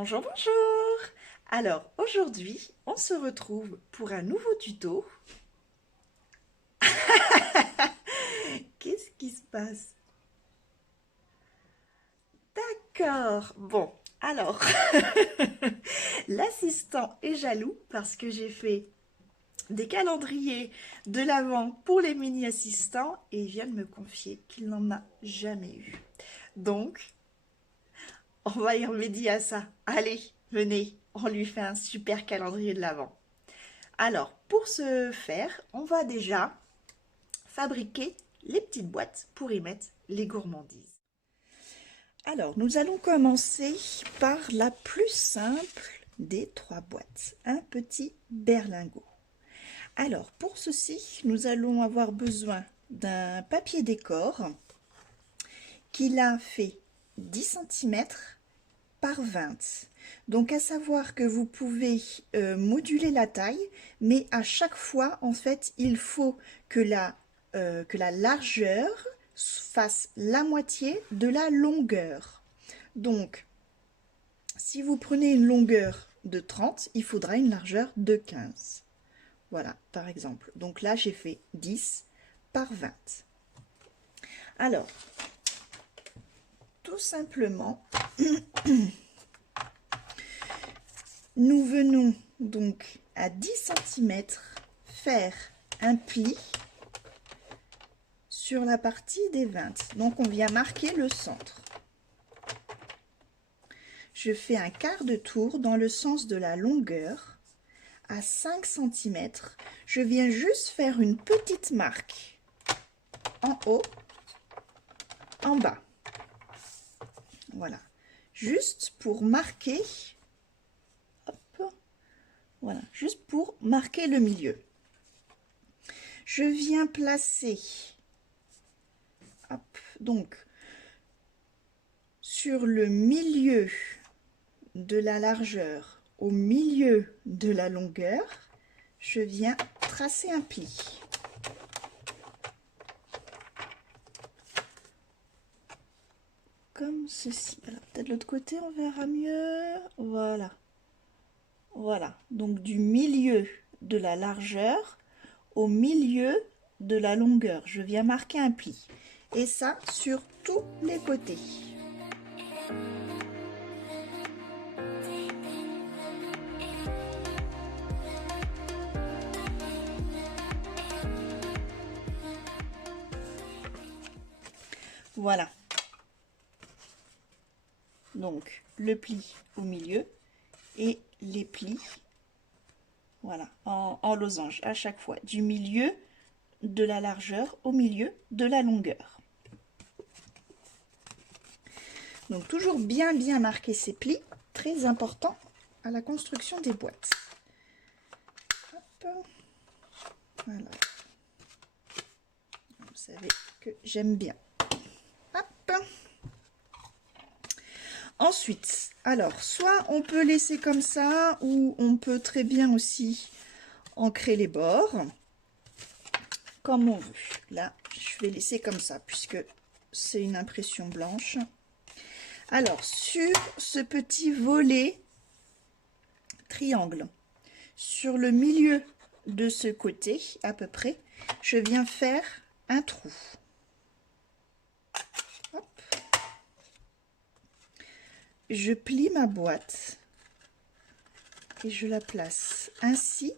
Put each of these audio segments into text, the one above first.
Bonjour, bonjour! Alors aujourd'hui, on se retrouve pour un nouveau tuto. Qu'est-ce qui se passe? D'accord, bon, alors, l'assistant est jaloux parce que j'ai fait des calendriers de l'Avent pour les mini-assistants et il vient de me confier qu'il n'en a jamais eu. Donc, on va y remédier à ça. Allez, venez, on lui fait un super calendrier de l'Avent. Alors, pour ce faire, on va déjà fabriquer les petites boîtes pour y mettre les gourmandises. Alors, nous allons commencer par la plus simple des trois boîtes, un petit berlingot. Alors, pour ceci, nous allons avoir besoin d'un papier décor qu'il a fait 10 cm par 20. Donc à savoir que vous pouvez moduler la taille, mais à chaque fois, en fait, il faut que la largeur fasse la moitié de la longueur. Donc, si vous prenez une longueur de 30, il faudra une largeur de 15. Voilà, par exemple. Donc là, j'ai fait 10 par 20. Alors, tout simplement, nous venons donc à 10 cm faire un pli sur la partie des 20. Donc on vient marquer le centre. Je fais un quart de tour dans le sens de la longueur à 5 cm. Je viens juste faire une petite marque en haut, en bas. Voilà. Juste pour marquer. Hop, voilà, juste pour marquer le milieu. Je viens placer, hop, donc, sur le milieu de la largeur au milieu de la longueur, je viens tracer un pli. Comme ceci. Alors peut-être l'autre côté, on verra mieux. Voilà. Voilà. Donc du milieu de la largeur au milieu de la longueur. Je viens marquer un pli. Et ça sur tous les côtés. Voilà. Donc le pli au milieu et les plis, voilà, en losange à chaque fois, du milieu de la largeur au milieu de la longueur. Donc toujours bien marquer ces plis, très important à la construction des boîtes. Hop. Voilà. Vous savez que j'aime bien. Hop. Ensuite, alors, soit on peut laisser comme ça, ou on peut très bien aussi ancrer les bords, comme on veut. Là, je vais laisser comme ça, puisque c'est une impression blanche. Alors, sur ce petit volet triangle, sur le milieu de ce côté, à peu près, je viens faire un trou. Hop. Je plie ma boîte et je la place ainsi,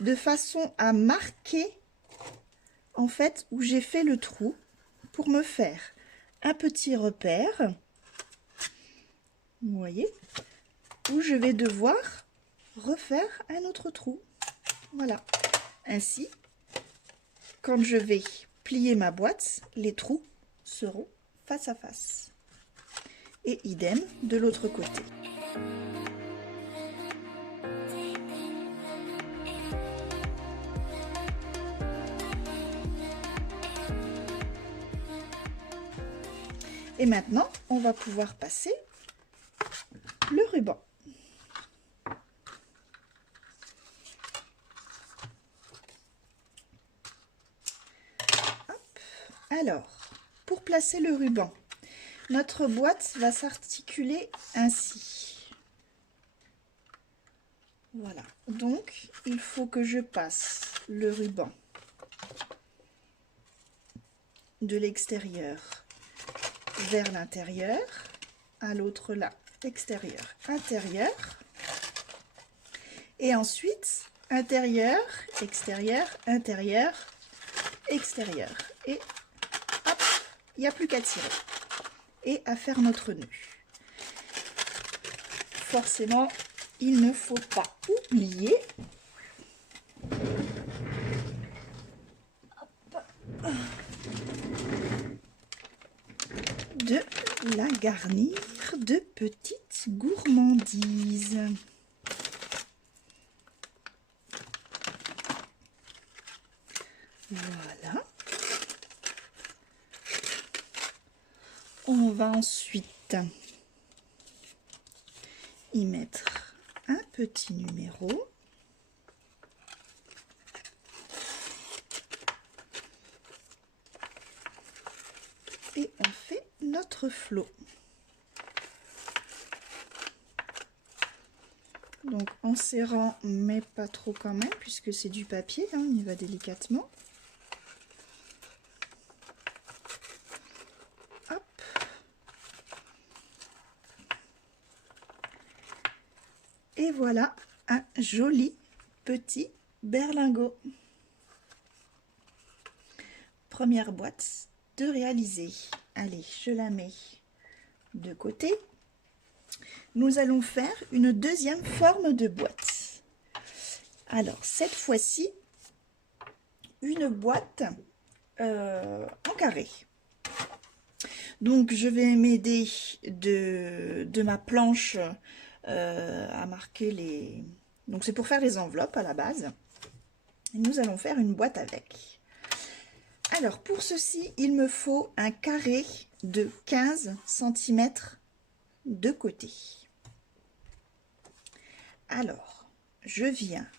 de façon à marquer en fait où j'ai fait le trou, pour me faire un petit repère, vous voyez, où je vais devoir refaire un autre trou. Voilà, ainsi, quand je vais plier ma boîte, les trous seront face à face. Et idem de l'autre côté. Et maintenant, on va pouvoir passer le ruban. Hop. Alors, pour placer le ruban, notre boîte va s'articuler ainsi. Voilà, donc il faut que je passe le ruban de l'extérieur vers l'intérieur, à l'autre là, extérieur, intérieur, et ensuite intérieur, extérieur, intérieur, extérieur, et hop, il n'y a plus qu'à tirer et à faire notre nœud. Forcément, il ne faut pas oublier de la garnir de petites gourmandises. Voilà. On va ensuite y mettre un petit numéro. Et on fait notre flot. Donc en serrant, mais pas trop quand même, puisque c'est du papier, hein, on y va délicatement. Hop. Et voilà un joli petit berlingot. Première boîte de réaliser. Allez, je la mets de côté. Nous allons faire une deuxième forme de boîte. Alors, cette fois-ci, une boîte en carré. Donc, je vais m'aider de ma planche à marquer les... Donc, c'est pour faire les enveloppes à la base. Et nous allons faire une boîte avec. Alors, pour ceci, il me faut un carré de 15 cm de côté. Alors, je viens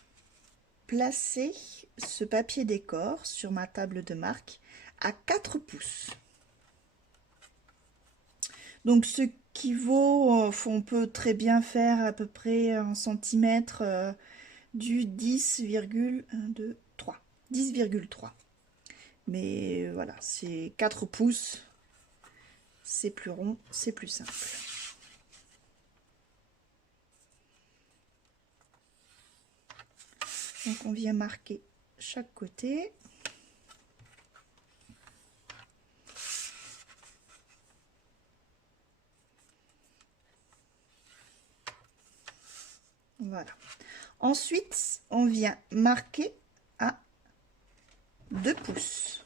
placer ce papier décor sur ma table de marque à 4 pouces. Donc, ce qui vaut, on peut très bien faire à peu près en centimètres du 10,3. 10,3. Mais voilà, c'est 4 pouces. C'est plus rond, c'est plus simple. Donc on vient marquer chaque côté. Voilà. Ensuite, on vient marquer à 2 pouces.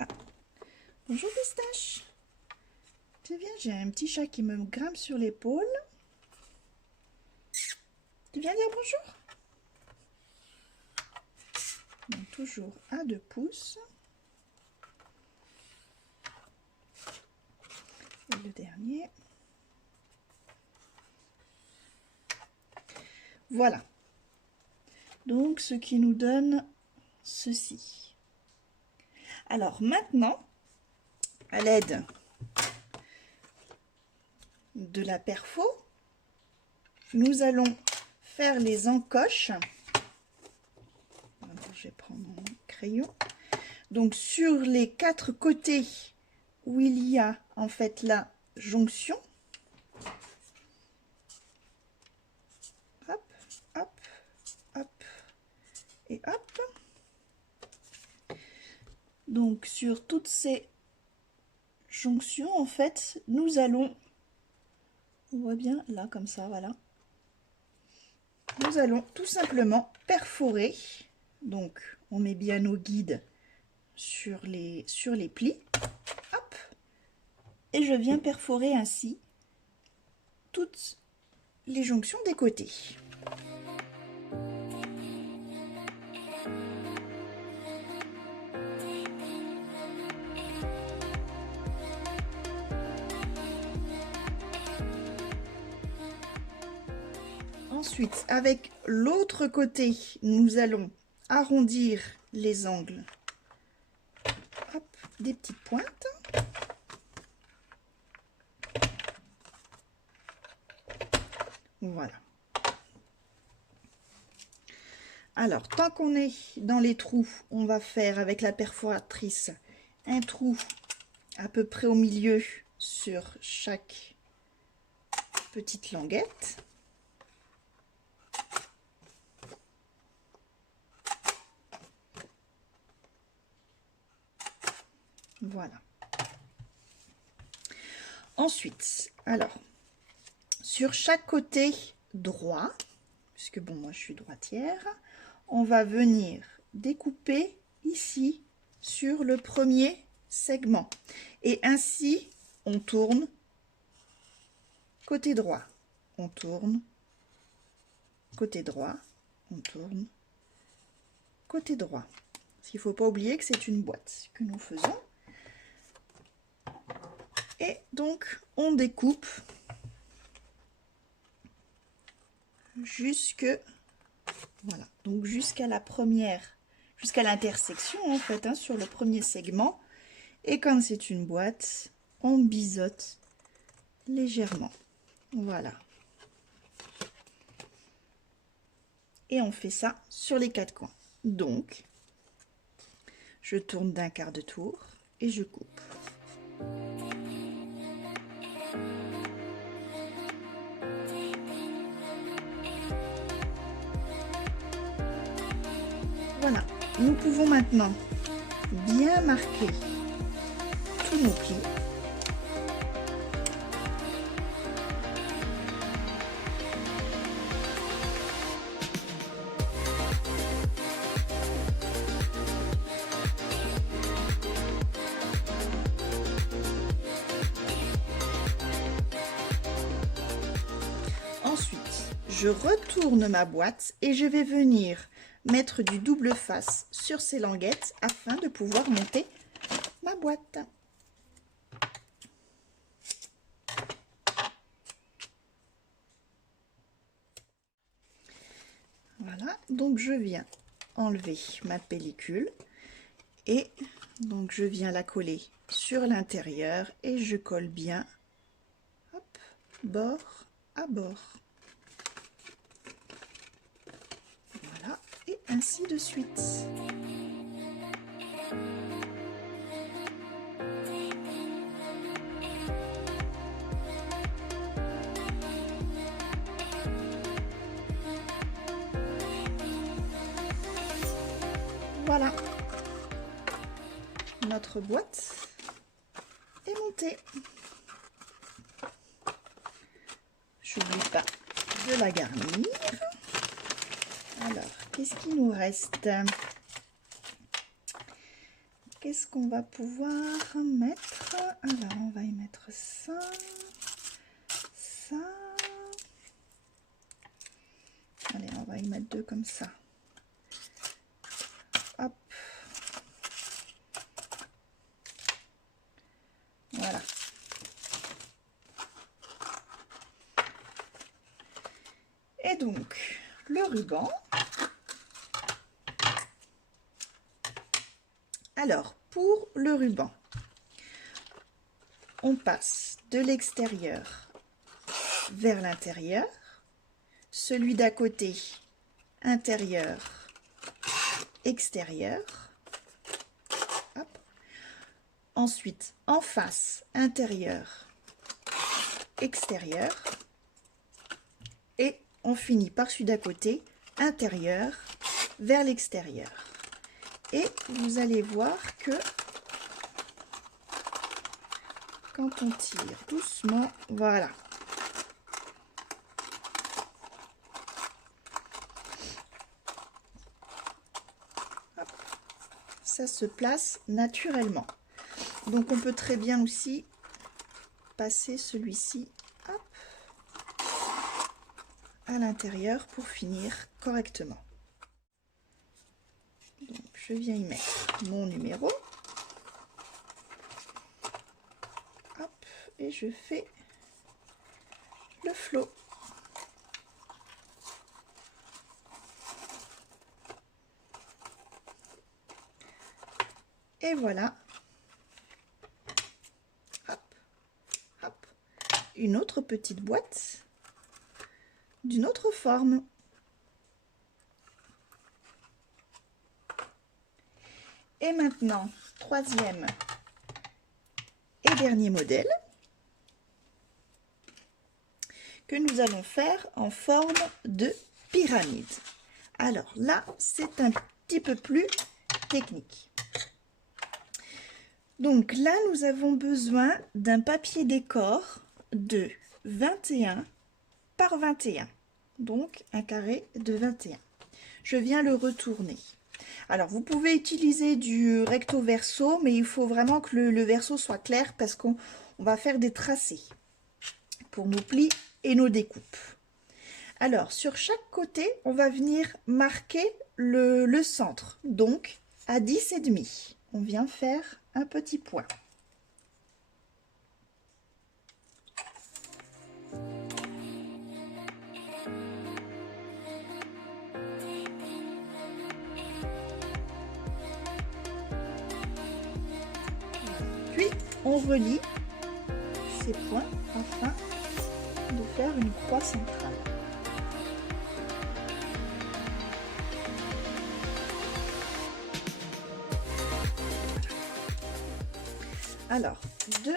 Ah. Bonjour Pistache. Tu viens, j'ai un petit chat qui me grimpe sur l'épaule. Tu viens dire bonjour? Donc, toujours à 2 pouces. Et le dernier. Voilà. Donc, ce qui nous donne ceci. Alors, maintenant, à l'aide de la perfo, nous allons faire les encoches. Alors, je vais prendre mon crayon. Donc, sur les 4 côtés où il y a en fait la jonction, hop, hop, hop et hop. Donc, sur toutes ces jonctions, en fait, nous allons, on voit bien là comme ça, voilà. Nous allons tout simplement perforer. Donc, on met bien nos guides sur les plis. Hop. Et je viens perforer ainsi toutes les jonctions des côtés. Ensuite, avec l'autre côté, nous allons arrondir les angles. Hop, des petites pointes. Voilà. Alors, tant qu'on est dans les trous, on va faire avec la perforatrice un trou à peu près au milieu sur chaque petite languette. Voilà. Ensuite, alors, sur chaque côté droit, puisque bon, moi je suis droitière, on va venir découper ici sur le premier segment. Et ainsi, on tourne côté droit. On tourne côté droit. On tourne côté droit. Parce qu'il ne faut pas oublier que c'est une boîte que nous faisons. Et donc, on découpe voilà, donc jusqu'à la première, jusqu'à l'intersection en fait, hein, sur le premier segment. Et quand c'est une boîte, on biseaute légèrement. Voilà. Et on fait ça sur les 4 coins. Donc, je tourne d'un quart de tour et je coupe. Voilà, nous pouvons maintenant bien marquer tous nos plis. Ensuite, je retourne ma boîte et je vais venir mettre du double face sur ces languettes afin de pouvoir monter ma boîte. Voilà, donc je viens enlever ma pellicule et donc je viens la coller sur l'intérieur et je colle bien, hop, bord à bord. Voilà, et ainsi de suite. Voilà, notre boîte est montée. Je n'oublie pas de la garnir. Alors, qu'est-ce qu'il nous reste? Qu'est-ce qu'on va pouvoir mettre? Alors, on va y mettre ça, ça. Allez, on va y mettre 2 comme ça. Hop. Voilà. Et donc, le ruban. Alors, pour le ruban, on passe de l'extérieur vers l'intérieur. Celui d'à côté, intérieur, extérieur. Hop. Ensuite, en face, intérieur, extérieur. Et on finit par celui d'à côté, intérieur, vers l'extérieur. Et vous allez voir que quand on tire doucement, voilà. Hop, ça se place naturellement. Donc on peut très bien aussi passer celui-ci à l'intérieur pour finir correctement. Donc je viens y mettre mon numéro. Hop, et je fais le flot. Et voilà. Hop, hop. Une autre petite boîte d'une autre forme. Et maintenant, troisième et dernier modèle que nous allons faire en forme de pyramide. Alors là, c'est un petit peu plus technique. Donc là, nous avons besoin d'un papier décor de 21 par 21. Donc un carré de 21. Je viens le retourner. Alors, vous pouvez utiliser du recto verso, mais il faut vraiment que le verso soit clair parce qu'on va faire des tracés pour nos plis et nos découpes. Alors, sur chaque côté, on va venir marquer le centre. Donc, à 10,5, on vient faire un petit point. Puis, on relie ces points afin de faire une croix centrale. Alors, de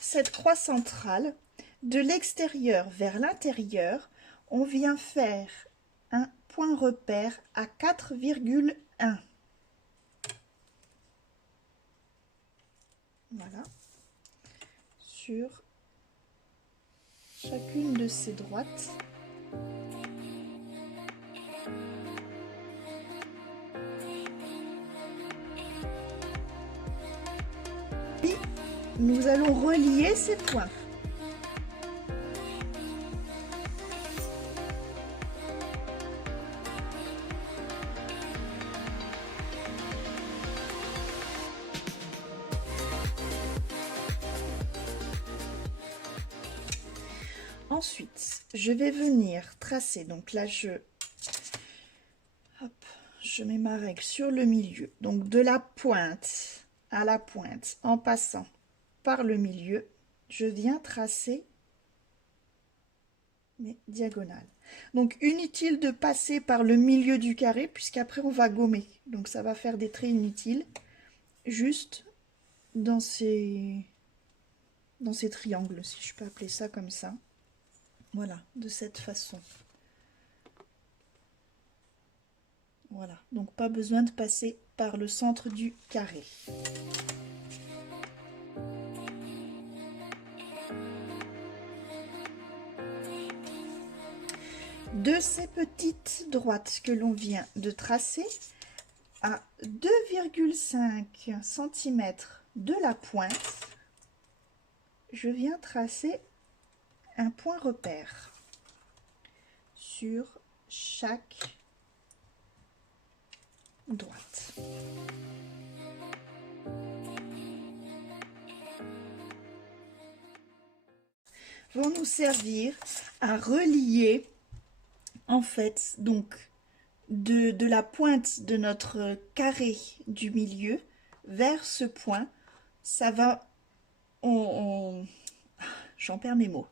cette croix centrale, de l'extérieur vers l'intérieur, on vient faire un point repère à 4,1. Voilà. Sur chacune de ces droites. Puis, nous allons relier ces points. Ensuite, je vais venir tracer, donc là je mets ma règle sur le milieu, donc de la pointe à la pointe, en passant par le milieu, je viens tracer mes diagonales. Donc inutile de passer par le milieu du carré, puisqu'après on va gommer, donc ça va faire des traits inutiles, juste dans ces triangles, si je peux appeler ça comme ça. Voilà, de cette façon. Voilà, donc pas besoin de passer par le centre du carré. De ces petites droites que l'on vient de tracer, à 2,5 cm de la pointe, je viens tracer un point repère sur chaque droite. Vont nous servir à relier en fait donc de la pointe de notre carré du milieu vers ce point. Ça va, j'en perds mes mots.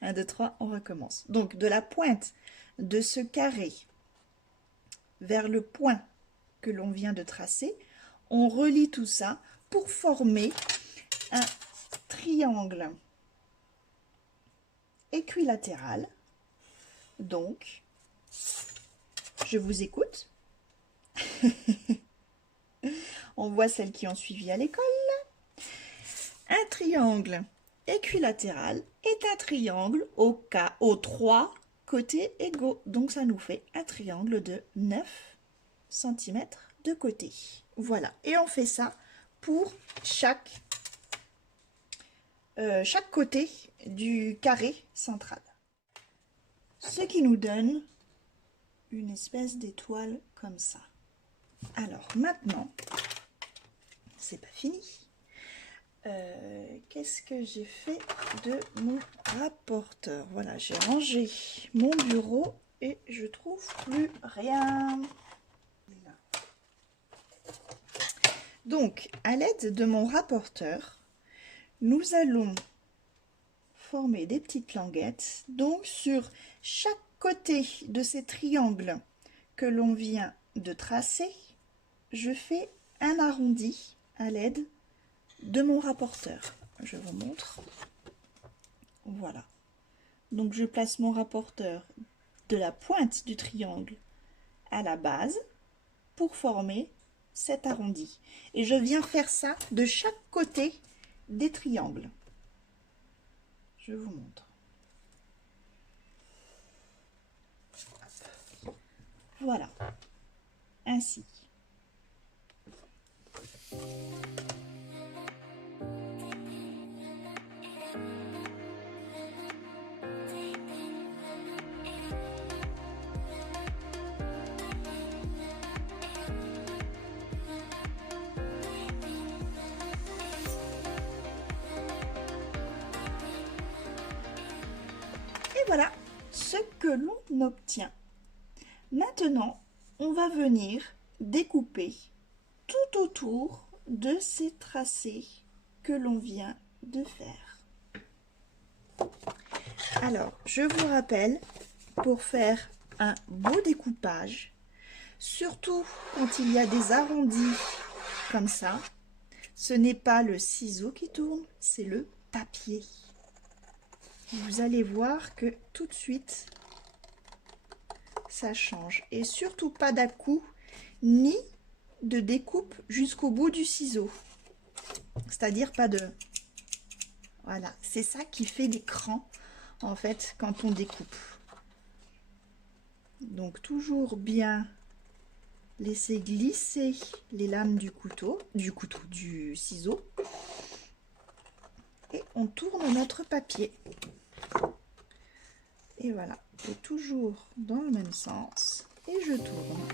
1, 2, 3, on recommence. Donc de la pointe de ce carré vers le point que l'on vient de tracer, on relie tout ça pour former un triangle équilatéral. Donc, je vous écoute. On voit celles qui ont suivi à l'école. Un triangle équilatéral est un triangle aux 3 côtés égaux. Donc, ça nous fait un triangle de 9 cm de côté. Voilà. Et on fait ça pour chaque côté du carré central. Ce qui nous donne une espèce d'étoile comme ça. Alors maintenant, c'est pas fini. Qu'est-ce que j'ai fait de mon rapporteur? Voilà, j'ai rangé mon bureau et je trouve plus rien. Donc, à l'aide de mon rapporteur, nous allons former des petites languettes. Donc sur chaque côté de ces triangles que l'on vient de tracer, je fais un arrondi à l'aide de mon rapporteur. Je vous montre. Voilà. Donc je place mon rapporteur de la pointe du triangle à la base pour former cet arrondi. Et je viens faire ça de chaque côté des triangles. Je vous montre. Voilà. Ainsi. Et voilà ce que l'on obtient. Maintenant, on va venir découper tout autour de ces tracés que l'on vient de faire. Alors, je vous rappelle, pour faire un beau découpage, surtout quand il y a des arrondis comme ça, ce n'est pas le ciseau qui tourne, c'est le papier. Vous allez voir que tout de suite, ça change. Et surtout pas d'à-coups, ni de découpe jusqu'au bout du ciseau. C'est-à-dire pas de... Voilà, c'est ça qui fait des crans, en fait, quand on découpe. Donc, toujours bien laisser glisser les lames du du ciseau. Et on tourne notre papier. Et voilà, et toujours dans le même sens, et je tourne.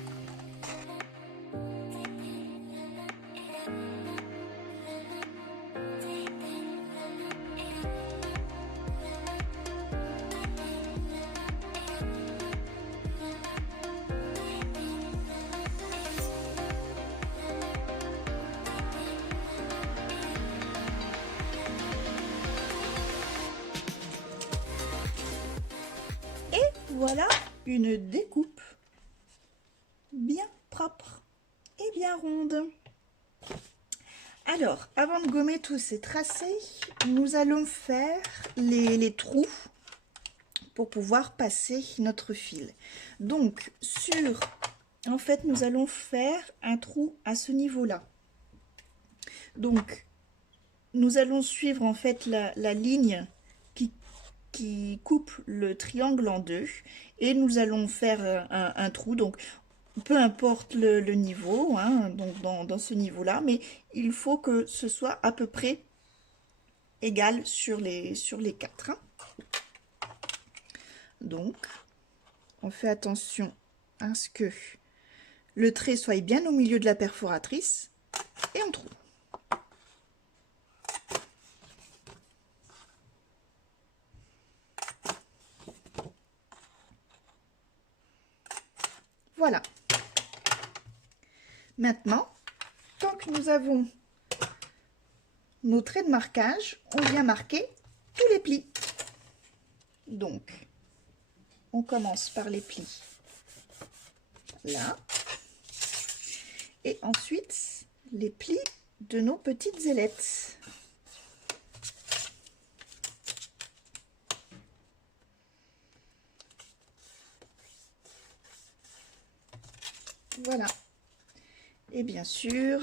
Voilà une découpe bien propre et bien ronde. Alors, avant de gommer tous ces tracés, nous allons faire les trous pour pouvoir passer notre fil. Donc, en fait, nous allons faire un trou à ce niveau-là. Donc, nous allons suivre en fait la ligne qui coupe le triangle en deux et nous allons faire un trou. Donc peu importe le niveau, hein, donc dans ce niveau là, mais il faut que ce soit à peu près égal sur les quatre, hein. Donc on fait attention à ce que le trait soit bien au milieu de la perforatrice et on trouve. Voilà. Maintenant, tant que nous avons nos traits de marquage, on vient marquer tous les plis. Donc, on commence par les plis là. Et ensuite, les plis de nos petites ailettes. Voilà. Et bien sûr,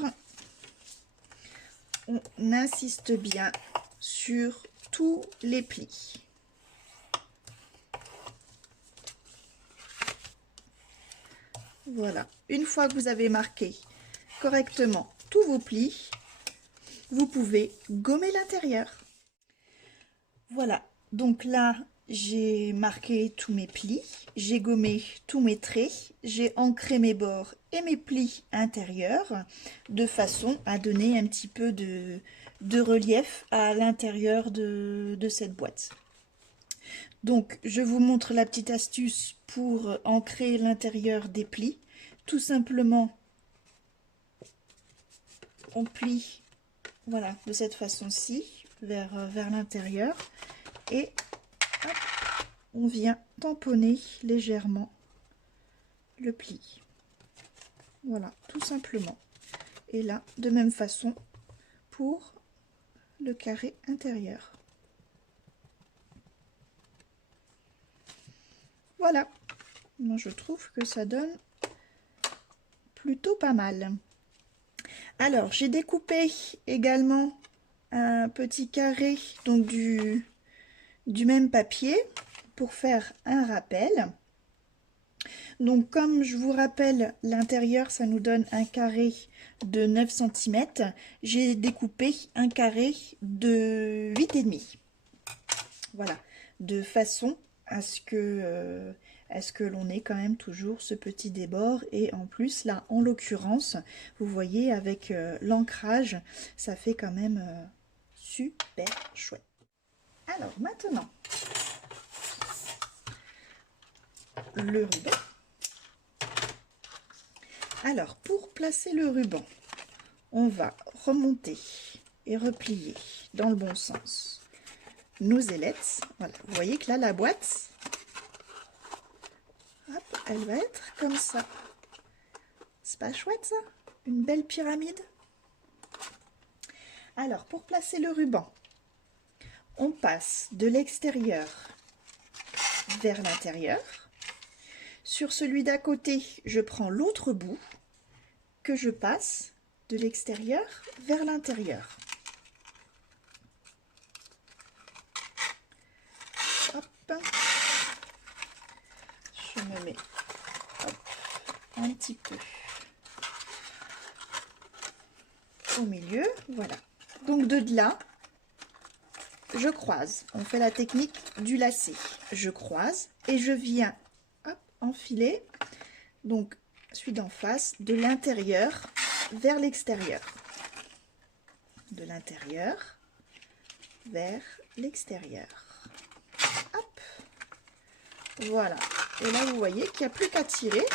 on insiste bien sur tous les plis. Voilà. Une fois que vous avez marqué correctement tous vos plis, vous pouvez gommer l'intérieur. Voilà. Donc là, j'ai marqué tous mes plis, j'ai gommé tous mes traits, j'ai ancré mes bords et mes plis intérieurs de façon à donner un petit peu de relief à l'intérieur de cette boîte. Donc je vous montre la petite astuce pour ancrer l'intérieur des plis. Tout simplement, on plie, voilà, de cette façon-ci vers l'intérieur. et hop, on vient tamponner légèrement le pli. Voilà, tout simplement. Et là, de même façon pour le carré intérieur. Voilà, moi je trouve que ça donne plutôt pas mal. Alors, j'ai découpé également un petit carré, donc du même papier, pour faire un rappel. Donc, comme je vous rappelle, l'intérieur, ça nous donne un carré de 9 cm. J'ai découpé un carré de 8,5. Voilà, de façon à ce que l'on ait quand même toujours ce petit débord. Et en plus, là, en l'occurrence, vous voyez, avec l'ancrage, ça fait quand même super chouette. Alors, maintenant, le ruban. Alors, pour placer le ruban, on va remonter et replier dans le bon sens nos ailettes. Voilà, vous voyez que là, la boîte, hop, elle va être comme ça. C'est pas chouette ça? Une belle pyramide. Alors, pour placer le ruban, on passe de l'extérieur vers l'intérieur. Sur celui d'à côté, je prends l'autre bout que je passe de l'extérieur vers l'intérieur. Hop. Je me mets hop, un petit peu au milieu. Voilà. Donc de là, je croise. On fait la technique du lacet. Je croise et je viens hop, enfiler. Donc celui d'en face, de l'intérieur vers l'extérieur. De l'intérieur vers l'extérieur. Hop. Voilà. Et là, vous voyez qu'il n'y a plus qu'à tirer.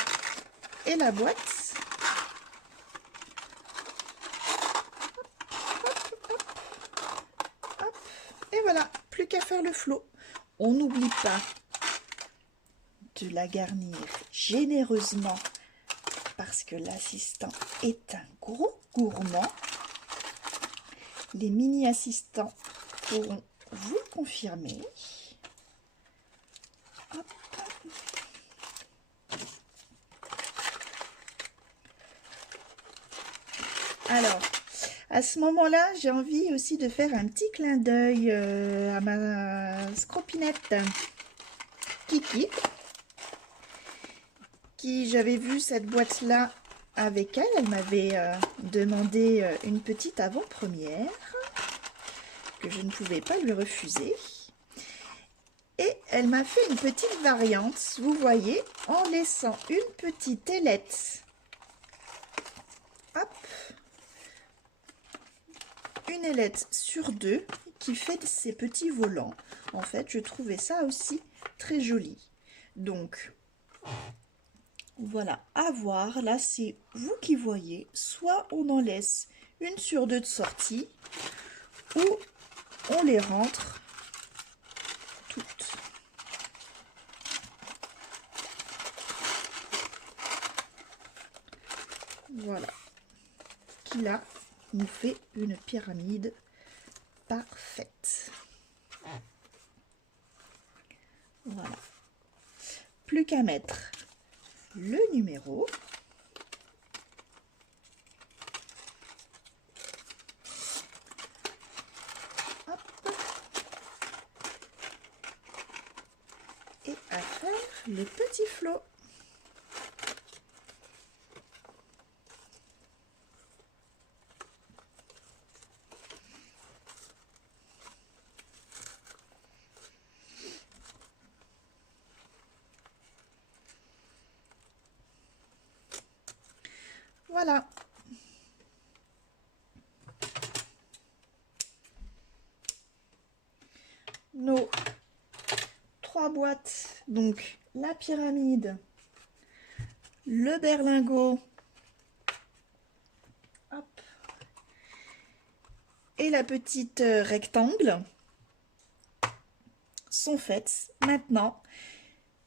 Et la boîte, hop, et voilà, plus qu'à faire le flot. On n'oublie pas de la garnir généreusement parce que l'assistant est un gros gourmand. Les mini-assistants pourront vous le confirmer. Hop. Alors, à ce moment-là, j'ai envie aussi de faire un petit clin d'œil à ma scropinette Kiki, qui j'avais vu cette boîte-là avec elle. Elle m'avait demandé une petite avant-première que je ne pouvais pas lui refuser. Et elle m'a fait une petite variante, vous voyez, en laissant une petite ailette. Hop. Une ailette sur deux qui fait ces petits volants. En fait, je trouvais ça aussi très joli. Donc, voilà, à voir. Là, c'est vous qui voyez. Soit on en laisse une sur deux de sortie, ou on les rentre toutes. Voilà. Qui là nous fait une pyramide parfaite. Voilà. Plus qu'à mettre le numéro. Hop. Et à faire le petit flot. Voilà. Nos 3 boîtes, donc la pyramide, le berlingot, hop, et la petite rectangle. sont faites. Maintenant,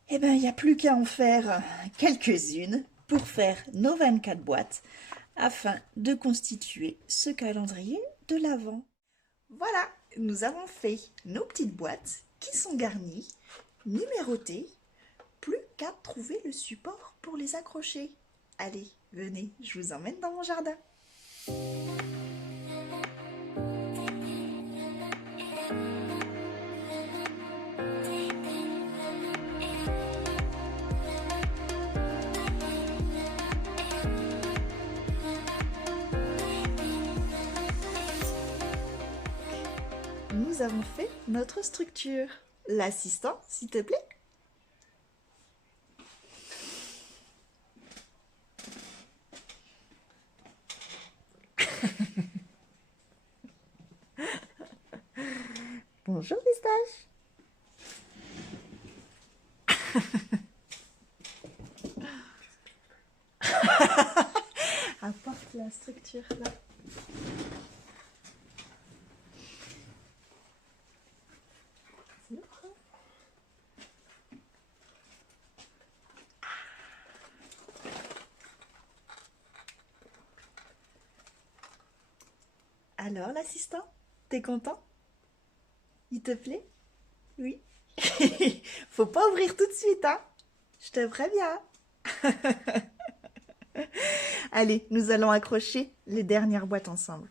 eh ben, il n'y a plus qu'à en faire quelques-unes pour faire nos 24 boîtes afin de constituer ce calendrier de l'Avent. Voilà, nous avons fait nos petites boîtes qui sont garnies, numérotées. Plus qu'à trouver le support pour les accrocher. Allez, venez, je vous emmène dans mon jardin. Nous avons fait notre structure. L'assistant, s'il te plaît. Bonjour Pistache. Apporte la structure là. Alors l'assistant, t'es content? Il te plaît? Oui. Faut pas ouvrir tout de suite, hein? Je te préviens. Allez, nous allons accrocher les dernières boîtes ensemble.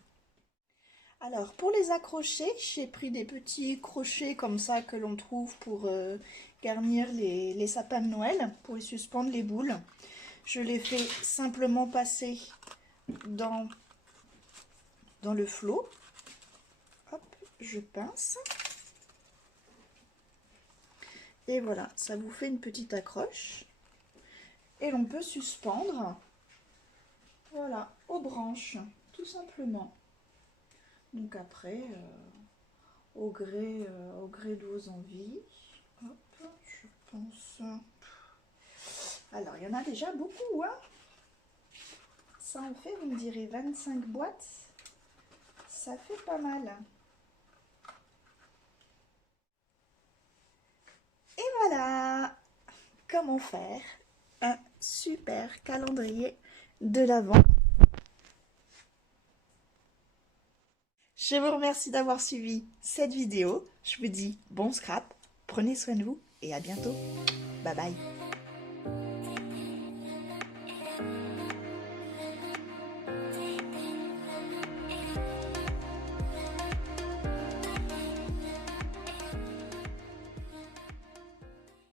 Alors, pour les accrocher, j'ai pris des petits crochets comme ça que l'on trouve pour garnir les sapins de Noël, pour y suspendre les boules. Je les fais simplement passer dans le flot. Hop, je pince. Et voilà, ça vous fait une petite accroche. Et l'on peut suspendre, voilà, aux branches, tout simplement. Donc après, au gré de vos envies, hop, je pense... Alors, il y en a déjà beaucoup, hein. Ça en fait, vous me direz, 25 boîtes. Ça fait pas mal. Et voilà comment faire un super calendrier de l'Avent. Je vous remercie d'avoir suivi cette vidéo. Je vous dis bon scrap, prenez soin de vous et à bientôt. Bye bye.